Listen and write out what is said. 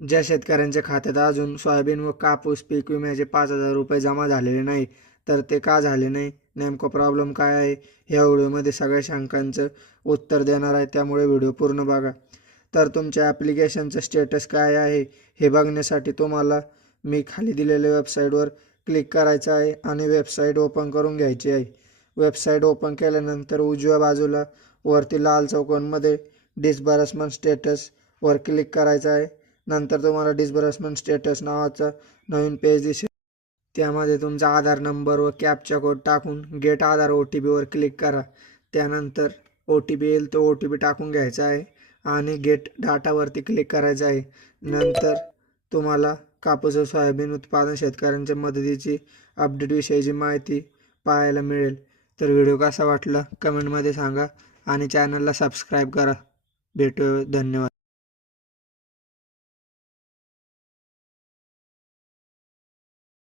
ज्या शेतकऱ्यांच्या खात्यात अजून सोयाबीन व कापूस पीक विम्याचे 5,000 रुपये जमा झालेले नाही, तर ते का झाले नाही, नेमका प्रॉब्लेम काय आहे, ह्या व्हिडिओमध्ये सगळ्या शंकांचं उत्तर देणार आहे. त्यामुळे व्हिडिओ पूर्ण बघा. तर तुमच्या ॲप्लिकेशनचं स्टेटस काय आहे हे बघण्यासाठी तुम्हाला मी खाली दिलेल्या वेबसाईटवर क्लिक करायचं आहे आणि वेबसाईट ओपन करून घ्यायची आहे. वेबसाईट ओपन केल्यानंतर उजव्या बाजूला वरती लाल चौकोनमध्ये डिस्बर्समेंट स्टेटस वर क्लिक करायचं आहे. नंतर तुम्हाला डिस्बर्समेंट स्टेटस नावाचा नवीन पेज दिसेल. त्यामध्ये तुमचा आधार नंबर व कॅप्चा कोड टाकून गेट आधार OTP वर क्लिक करा. त्यानंतर OTP येईल, तो OTP टाकून घ्यायचा आहे आणि गेट डाटावरती क्लिक करायचं आहे. नंतर तुम्हाला कापूस व सोयाबीन उत्पादन शेतकऱ्यांच्या मदतीची अपडेटविषयीची माहिती पाहायला मिळेल. तर व्हिडिओ कसा वाटला कमेंटमध्ये सांगा आणि चॅनलला सबस्क्राईब करा. भेटू. धन्यवाद.